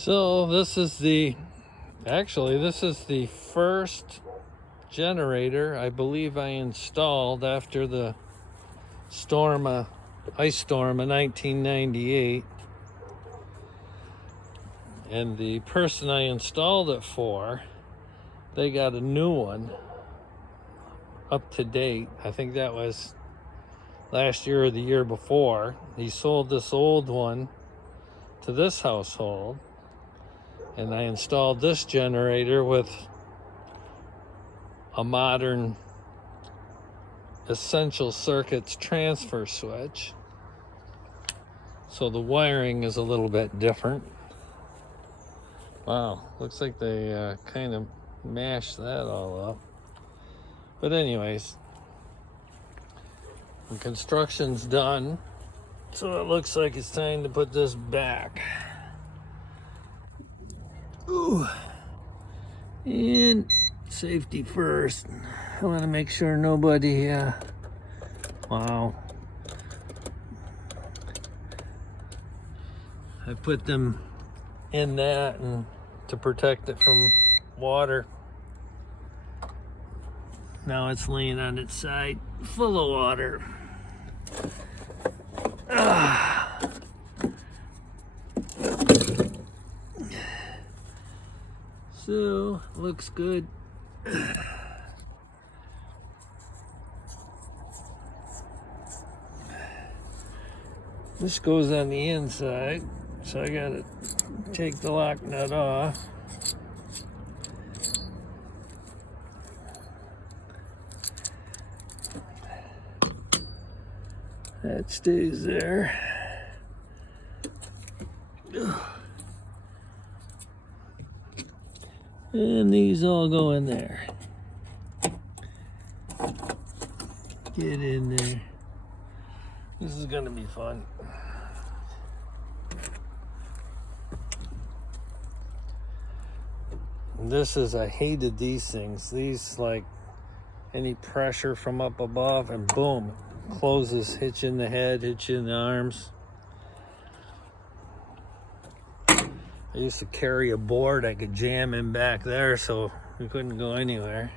So this is the first generator I believe I installed after the ice storm of 1998. And the person I installed it for, they got a new one up to date. I think that was last year or the year before. He sold this old one to this household, and I installed this generator with a modern Essential Circuits transfer switch. So the wiring is a little bit different. Wow, looks like they kind of mashed that all up. But anyways, the construction's done, so it looks like it's time to put this back. Ooh. And safety first. I want to make sure nobody, wow. I put them in that and to protect it from water. Now it's laying on its side, full of water. So, looks good. This goes on the inside, so I gotta take the lock nut off. That stays there. And these all go in there. Get in there. This is gonna be fun. I hated these things. These, like, any pressure from up above and boom, closes, hits you in the head, hits you in the arms. I used to carry a board I could jam in back there so we couldn't go anywhere.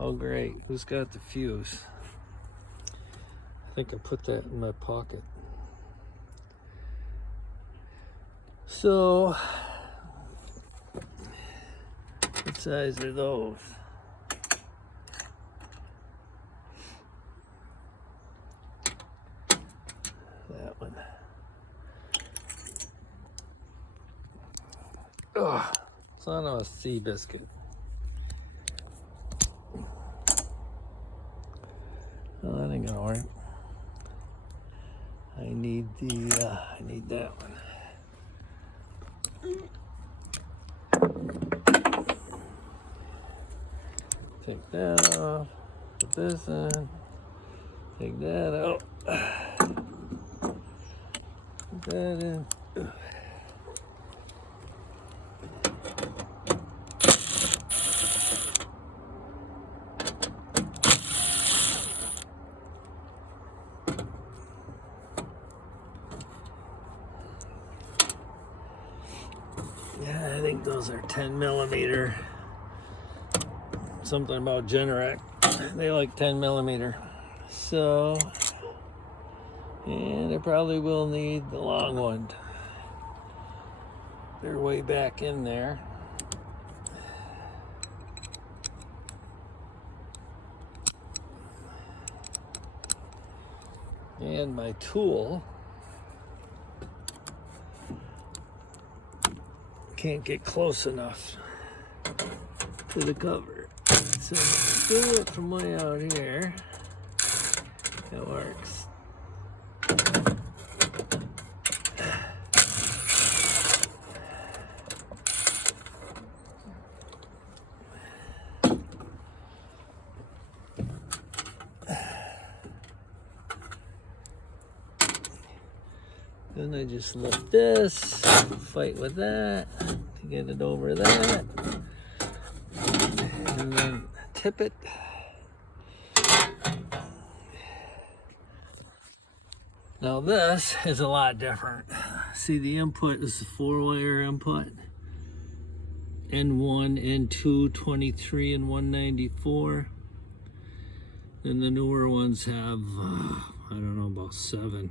Oh great, who's got the fuse? I think I put that in my pocket. So, what size are those? That one. Ugh, son of a sea biscuit. Well, that ain't gonna work. I need that one. Take that off, put this in, take that out, put that in. Yeah, I think those are 10 millimeter. Something about Generac, they like 10 millimeter. So, and I probably will need the long one. They're way back in there. And my tool can't get close enough to the cover. So do it from way out here. It works. Then I just lift this, fight with that to get it over that, and then tip it. Now this is a lot different. see the input is the 4-wire input. N1, N2, 23 and 194. And the newer ones have, I don't know, about 7.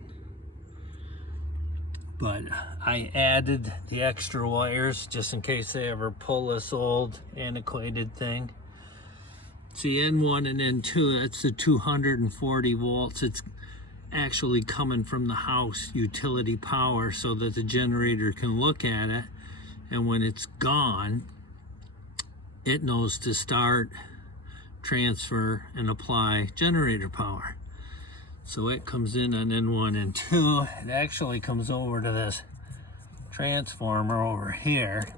But I added the extra wires just in case they ever pull this old antiquated thing. See, N1 and N2, that's the 240 volts. It's actually coming from the house utility power so that the generator can look at it, and when it's gone, it knows to start, transfer, and apply generator power. So it comes in on N1 and 2. It actually comes over to this transformer over here.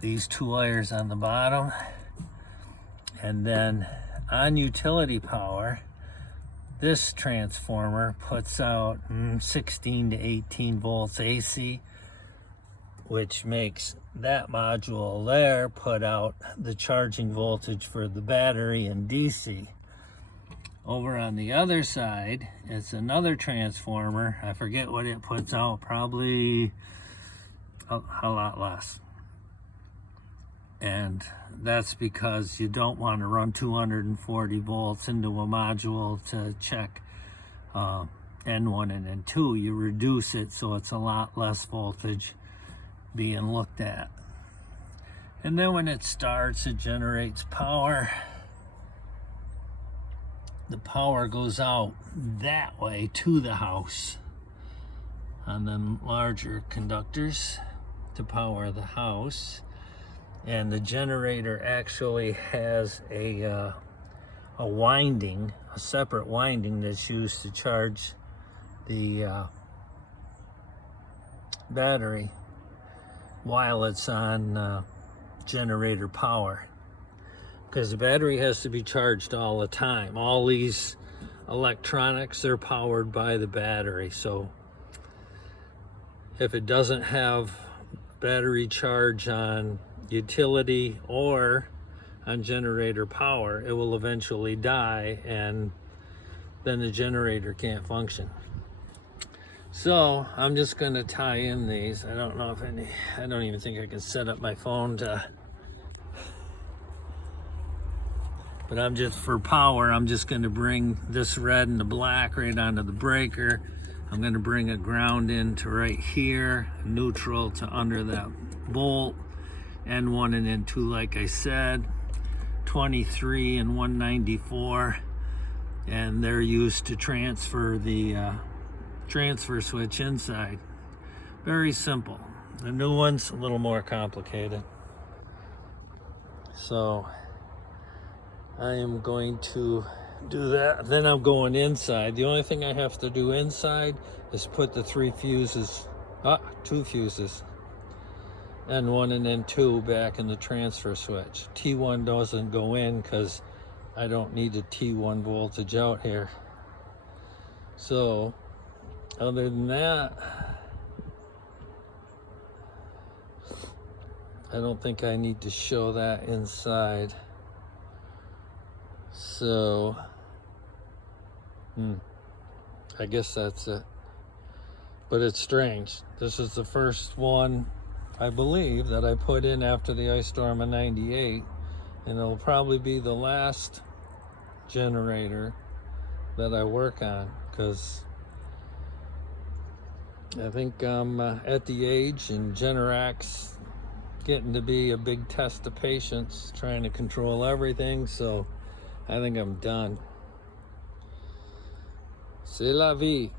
These 2 wires on the bottom. And then on utility power, this transformer puts out 16 to 18 volts AC, which makes that module there put out the charging voltage for the battery in DC. Over on the other side, it's another transformer. I forget what it puts out, probably a lot less. And that's because you don't want to run 240 volts into a module to check N1 and N2. You reduce it so it's a lot less voltage being looked at. And then when it starts, it generates power. The power goes out that way to the house on them larger conductors to power the house. And the generator actually has a winding, a separate winding that's used to charge the battery while it's on generator power, because the battery has to be charged all the time. All these electronics, they're powered by the battery. So if it doesn't have battery charge on utility or on generator power, it will eventually die, and then the generator can't function. So I'm just going to tie in these. I don't know if I don't even think I can set up my phone to, but I'm just, for power, I'm just going to bring this red and the black right onto the breaker. I'm going to bring a ground in to right here, neutral to under that bolt. N1 and N2, like I said, 23 and 194, and they're used to transfer the transfer switch inside. Very simple. The new one's a little more complicated. So I am going to do that. Then I'm going inside. The only thing I have to do inside is put the 2 fuses, N1 and N2 back in the transfer switch. T1 doesn't go in because I don't need a T1 voltage out here. So other than that, I don't think I need to show that inside. So I guess that's it. But it's strange. This is the first one, I believe, that I put in after the ice storm of '98, and it'll probably be the last generator that I work on, because I think I'm at the age, and Generac's getting to be a big test of patience, trying to control everything, so I think I'm done. C'est la vie.